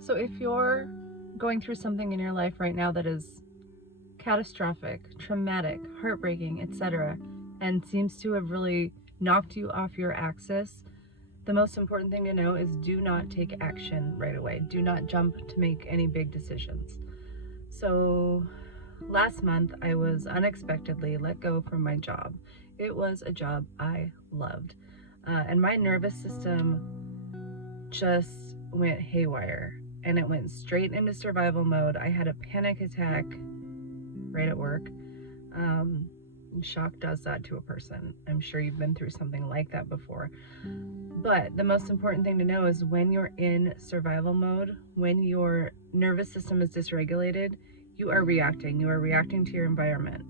So if you're going through something in your life right now that is catastrophic, traumatic, heartbreaking, etc., and seems to have really knocked you off your axis, the most important thing to know is do not take action right away. Do not jump to make any big decisions. So last month, I was unexpectedly let go from my job. It was a job I loved. And my nervous system just went haywire, and it went straight into survival mode. I had a panic attack right at work. Shock does that to a person. I'm sure you've been through something like that before. But the most important thing to know is when you're in survival mode, when your nervous system is dysregulated, you are reacting. You are reacting to your environment.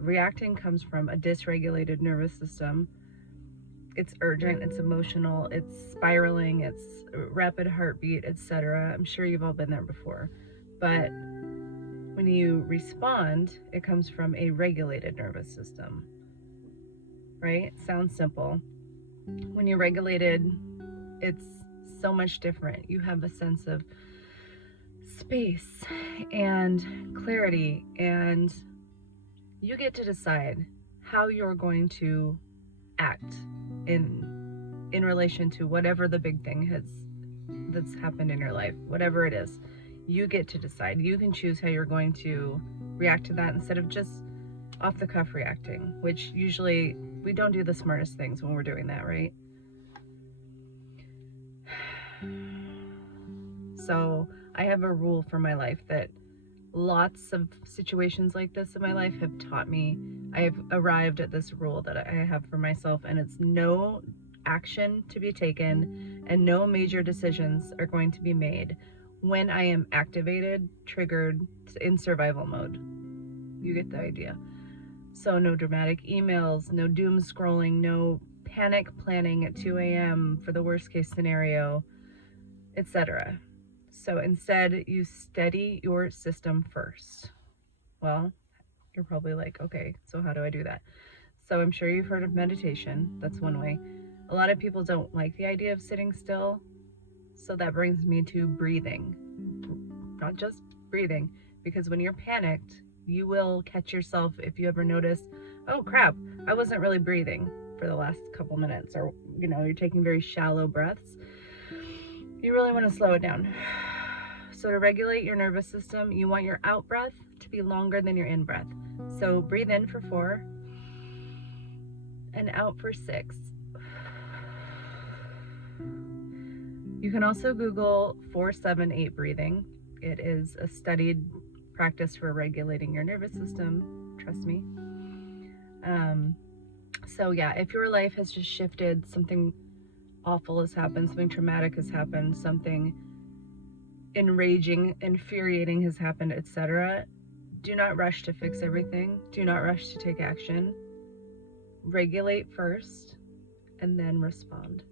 Reacting comes from a dysregulated nervous system. It's urgent, it's emotional, it's spiraling, it's rapid heartbeat, etc. I'm sure you've all been there before. But when you respond, it comes from a regulated nervous system, right? Sounds simple. When you're regulated, it's so much different. You have a sense of space and clarity, and you get to decide how you're going to act in relation to whatever the big thing that's happened in your life, whatever it is. You get to decide. You can choose how you're going to react to that instead of just off the cuff reacting, which usually we don't do the smartest things when we're doing that, right? So I have a rule for my life that lots of situations like this in my life have taught me. I have arrived at this rule that I have for myself, and it's no action to be taken and no major decisions are going to be made when I am activated, triggered, in survival mode. You get the idea. So no dramatic emails, no doom scrolling, no panic planning at 2 a.m. for the worst case scenario, etc. So instead, you steady your system first. Well, you're probably like, okay, so how do I do that? So I'm sure you've heard of meditation. That's one way. A lot of people don't like the idea of sitting still. So that brings me to breathing. Not just breathing, because when you're panicked, you will catch yourself if you ever notice, oh crap, I wasn't really breathing for the last couple minutes, or you're taking very shallow breaths. You really want to slow it down. So to regulate your nervous system, you want your out breath to be longer than your in breath. So breathe in for 4 and out for 6. You can also Google 4-7-8 breathing. It is a studied practice for regulating your nervous system. Trust me. So yeah, if your life has just shifted, something awful has happened, something traumatic has happened, something enraging, infuriating has happened, etc., do not rush to fix everything. Do not rush to take action. Regulate first and then respond.